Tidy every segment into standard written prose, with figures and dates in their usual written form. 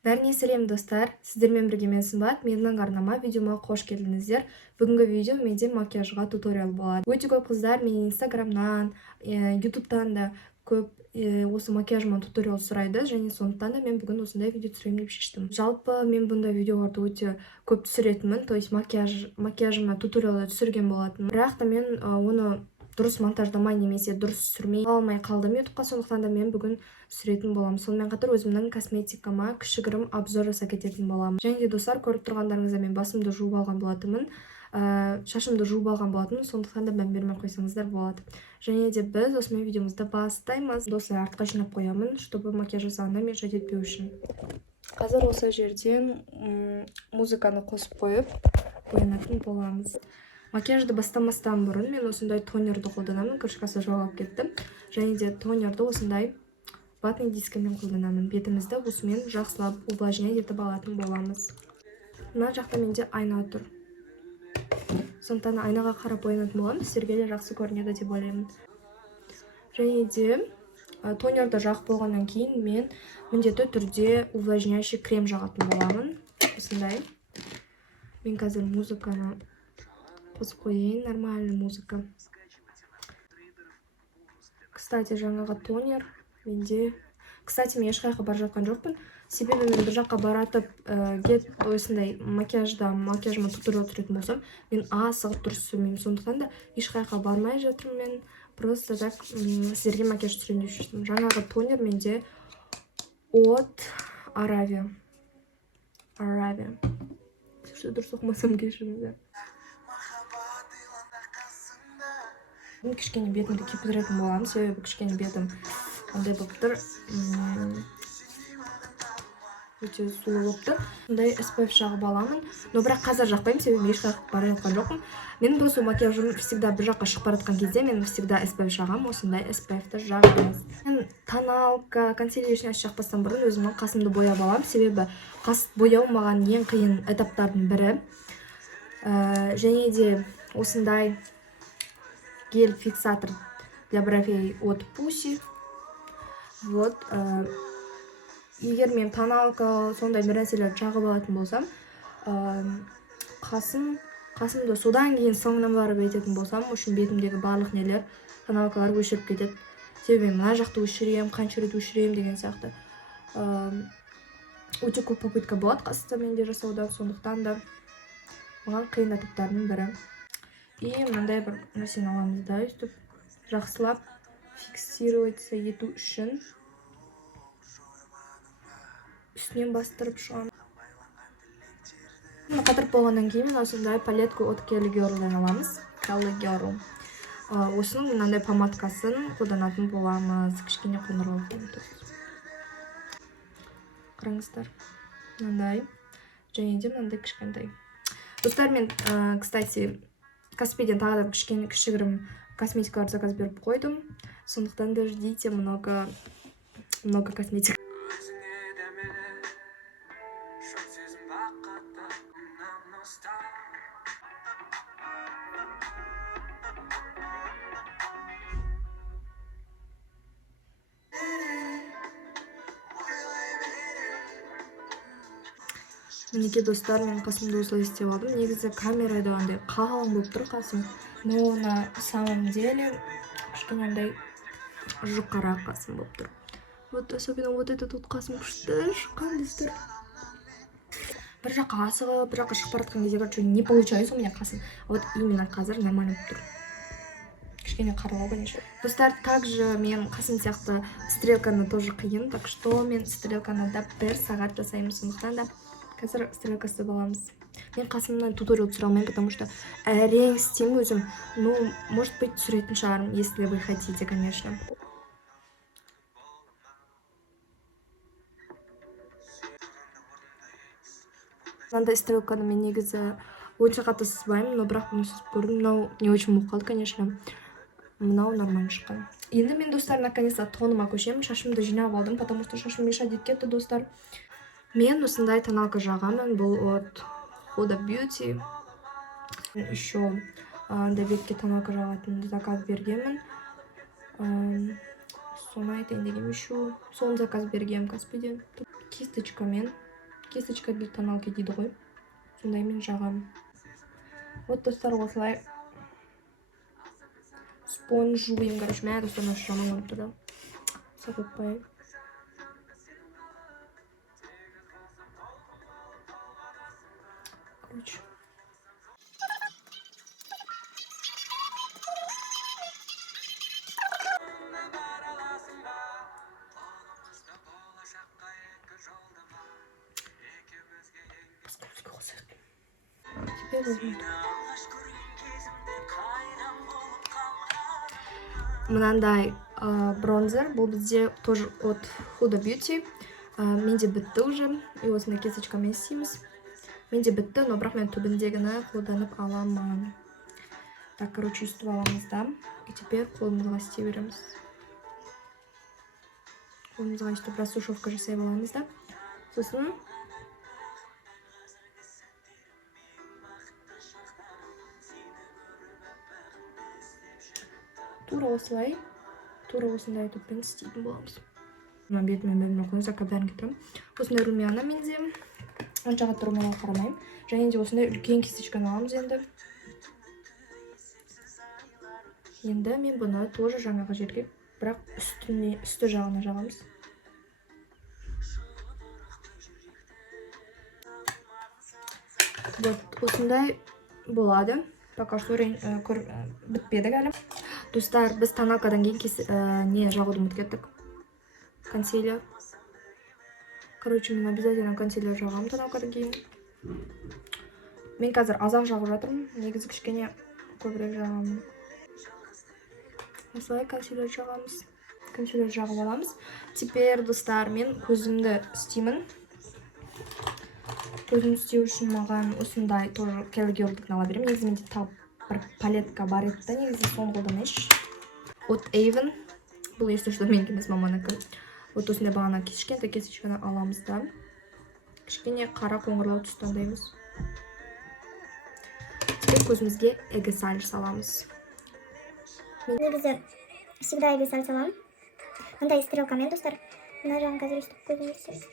Бәріне сәлем достар, сіздермен бірге мен Сымбат, менің арнама видеома қош келдіңіздер. Бүгінгі видео менде макияжға туториал болады. Өте көп қыздар менің инстаграмнан, ютубтан да көп осы макияжыма туториал сұрайды, және сондықтан да мен бүгін осындай видео түсіремін деп шештім. Жалпы мен бұндай видеоларды өте көп түсіретінмін, то есть макияжыма туториалды түсірген болатынмын. Бірақ та мен оны дұрыс монтаждамай немесе дұрыс түсірмей алмай қалдым ютубқа, сондықтан да мен бүгін түсіретін боламын. Сонымен қатар өзімнің косметикама кішігірім обзор жасап кететін боламын. Және де достар, көріп тұрғандарыңызда мен басымды жуып алған болатынмын, шашымды жуып алған болатынмын, сондықтан да мән бермей қойсаңыздар болады. Және де біз осымен видеомызды бастаймыз. Достар, артқа жинап қоямын, чтобы макияж жасағанда мен жат етпеу үшін. Қазір осы жерден музыканы қосып қойып оянатын боламыз. Макияжды бастамастан бұрын мен осындай тонерді қолданамын, крышкасы жоғалып кетті. Және де тонерді осындай ватный дискімен қолданамын. Бетімізді осымен жақсылап увлажнять етіп алатын боламыз. Мына жақта менде айна тұр. Сондықтан айнаға қарап оянатын боламын, сіздерге де жақсы көрінеді деп ойлаймын. Және де тонерді жағып болғаннан кейін мен міндетті түрде увлажняющий крем жағатын боламын. Осындай. Мен қазір музыканы қосып қойайын, нормальный музыка. Кстати, жаңағы тонер менде... Кстати, мен ешқайқа бара жатқан жоқпын. Себебі мен бір жаққа баратып, осындай макияжыма туториал түсіретін болсам, мен асығып дұрыс түсірмеймін. Сондықтан да ешқайқа бармай жатырмын мен. Просто так сіздерге макияж түсірейін деп шештім. Жаңағы тонер менде от Аравия. Дұрыс оқымасам кешіріңіздер. Кішкене бетімді кепіздіретін боламын, себебі кішкене бетім ондай болып тұр, өте сұлу болып тұр. Ондай SPF жағып аламын, но бірақ қазір жақпаймын, себебі ешқайқа бара жатқан жоқпын. Менің просто макияжым всегда бір жаққа шығып бара жатқан кезде мен всегда SPF жағам, осындай SPF-ті жағамыз. Мен тоналка, консилер еш жақпастан бұрын өзімнің қасымды бояп аламын, себебі қас бояу маған ең қиын этаптардың бірі. Және де осындай гель-фиксатор для бровей от Pussy. Вот. Егер мен тоналка сондай бір нәрселерді жағып алатын болсам, қасымды содан кейін соңынан барып ететін болсам, үшін бетімдегі барлық нелер, тоналкалар өшіріп кетеді. Себебі мына жақты өшірем, қанша рет өшірем деген сияқты. Өте көп попытка болады қасты менде жасаудан, сондықтан да маған қиын этаптардың бірі. И мынандай бір нәрсені аламыз да, өстіп жақсылап фиксироваться ету үшін үстінен бастырып шығамын. Қатырып болғаннан кейін осындай палетку от Kelly Girl'дан аламыз. Kelly Girl. Осының мынандай помадкасын қолданатын боламыз. Кішкене қоңырау. Қараңыздар. Мынандай. Және де мынандай кішкентай. Достар, мен, кстати, Каспиден тағы да кішігірім косметикалар заказ беріп қойдым. Сондықтан да ждите много косметик. Мінеке достар, мен қасымды осылай істеп алдым. Негізі камерада андай қалың болып тұр қасым. Но на самом деле кішкене андай жұқара қасым болып тұр. Вот особенно вот этот вот қасым күшті шыққан достар. Бір жаққа асығып, бір жаққа шығып бара жатқан кезде короче не получается у меня қасым. Вот именно қазір нормально болып тұр. Кішкене қаралау, конечно. Достар, также мен қасым сияқты стрелканы тоже қиын, так что мен стрелканы да бір сағат жасаймын, сондықтан да қазір стрелкасы боламыз. Мен қасымнан туториал түсіре алмаймын, потому что әрең істеймін өзім. Ну, может быть, түсіретін шығармын, если вы хотите, конечно. Мынандай стрелканы мен негізі өте қатты сызбаймын, но бірақ бұны сызып көрдім. Мынау не очень болып қалды, конечно. Мынау нормально шыққан. Енді мен, достар, наконец-то тоныма көшемін. Шашымды жинап алдым, потому что шашым мешать етіп кетті, достар. Мен осындай тоналка жағамын, бұл от Huda Beauty. Еще бетке тоналка жағатын заказ бергенмін. Соны айтайын дегенім, еще соны заказ бергенмін Каспиден. Кисточкамен кисточка для тоналки дейді ғой. Сондай мен жағамын. Вот достар, осылай спонжуем, короче, мә достар, нашы жаман көріп тұрды. Сақып қойайын. Короче. Теперь возьмем. Мынандай бронзер. Бұл бізде тоже от Huda Beauty. Менде бітті уже. И осындай кисточкамен істейміз. Менде бітті, но бірақ мен түбіндегіні қолданып аламын. Так, короче, үстіп аламыз да. И теперь қолымызға істей береміз. Қолымызға үстіп рассушевка жасай аламыз да. Сосын тура осылай, тура осындай түппен істейтін боламыз. Мына бетімен қойыңыздар, бәрін кетіремін. Осындай румяна менде. Онша қатты румяна қарамаймын. Және де осындай үлкен кисточканы аламыз енді. Енді мен бұны тоже жаңағы жерге, бірақ үсті жағына жағамыз. Вот осындай болады. Пока что бітпеді әлі. Достар, біз тоналкадан кейін не жағуды ұмытып кеттік. Консилер. Короче, мен обязательно консилер жағамын тоналкадан кейін. Мен қазір азақ жағып жатырмын. Негізі кішкене көбірек жағамын. Осылай консилер жағамыз. Консилер жағып аламыз. Теперь, достар, мен көзімді істеймін. Көзім істеу үшін маған осындай тоже келгерлдікін ала беремін. Негізі менде тап бір палетка бар еді да, негізі соны қолданайыншы. От Avon. Бұл есту что менікі емес, маманікі. Вот осындай бағана кішкентай кисточканы аламыз да. Кішкене қара қоңырлау түсті таңдаймыз. Теперь көзімізге эгесаль саламыз. Негізі всегда эгесаль саламын. Мындай стрелкамен, достар. Мына жағын қазір өстіп көзімді істеймін.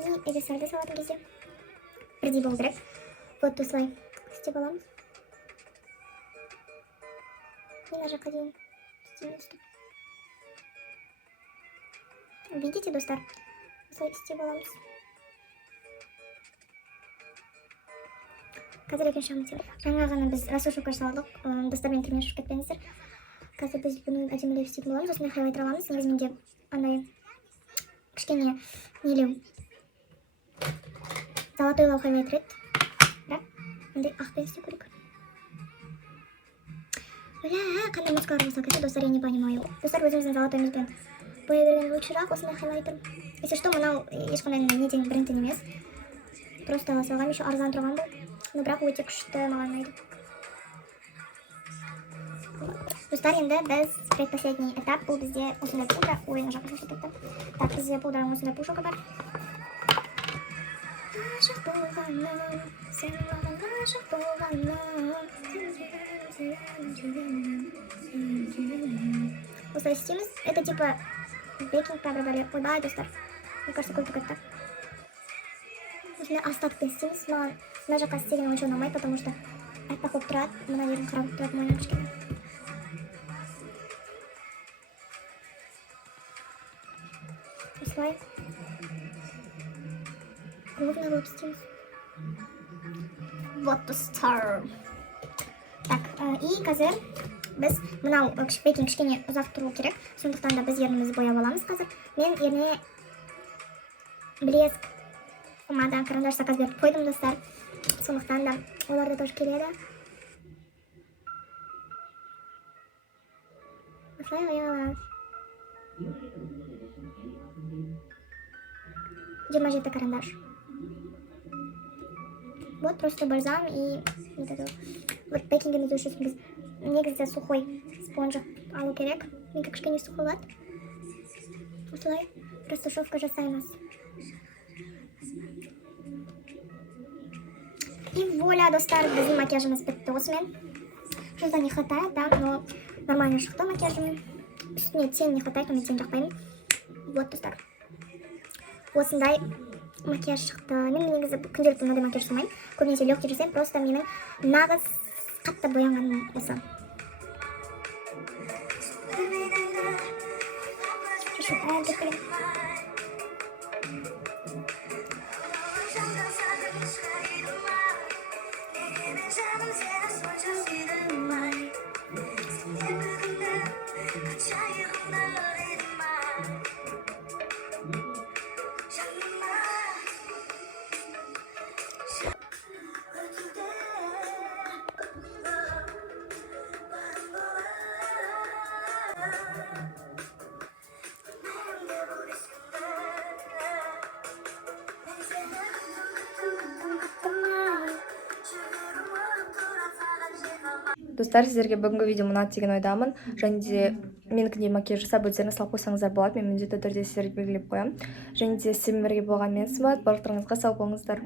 И эгесальді салатын кезде бірдей болу керек. Вот осылай істеп аламыз. Мына жаққа дейін істеймін. Видите, достар? Осылай істеп аламыз. Қазір екінші жағын істеймін. Жаңа ғана біз рассушевка жасадық. Достармен тілмен шығып кетпеңіздер. Қазір біз бұны әдемілеп істейтін боламыз. Осындай хайлайтер аламыз. Негізі менде андай кішкене нелеу золотойлау хайлайтер еді. Бірақ мындай ақпен істеу керек. Қандай маскалар болса кетеді, достар, я не понимаю. Достар, өзіміздің золотойымызбен боя берген лучшырақ осындай хайлайтер. Если что, мынау ешқандай неден брендтен емес. Просто ала салғам, еще арзан тұрған бұл. Но бірақ өте күшті, маған ұнайды. Достар, енді біз предпоследний этап, бұл бізде осындай пудра. Ой, мына жаққа көрсетті. Так, бізде пудраның осындай пушоғы бар. Ғашық болғаным, сен маған ғашық болғаным. Осылай істейміз. Это типа бейкинг паудер бар. Ойбай, достар. Мне кажется, көп кетті. Осындай остатықпен істейміз. Маған мына жаққа істеген онша ұнамайды, потому что айтпақ болып тұрады. Мына жерін қарап тұрады мойнам кішкене. Осылай ровно болып істейміз. Вот достар. Так, и қазір біз мынау бейкинг кішкене ұзақ тұру керек. Сондықтан да біз ернімізді бояп аламыз қазір. Мен ерне блеск помада, карандаш заказ беріп қойдым, достар. Сондықтан да олар да тоже келеді. Осылай бояп аламыз. 27 карандаш. Вот просто бальзам и вот это вот бейкингімізді үшін біз негізі сухой спонжик алу керек. Мен кішкене суховат. Осылай рассушевка жасаймыз. И вуаля, достар, біздің макияжымыз бітті осымен. Что-то не хватает, да, но нормально шықты макияжым. Үстіне тень не хватает, оны тень жақпаймын. Вот, достар. Осындай макияж шықты. Мен негізі күнделікті мынадай макияж жасамаймын. Көбінесе легкий жасаймын, просто менің нағыз қатты боянғаным осы. Достар, сіздерге бүгінгі видео ұнады деген ойдамын. Және де менікіндей макияж жасап өздеріңіз салып қойсаңыздар болады. Мен міндетті түрде сіздерге белгілеп қоямын. Және де сіздермен бірге болған мен Сымбат. Барлықтарыңызға сау болыңыздар.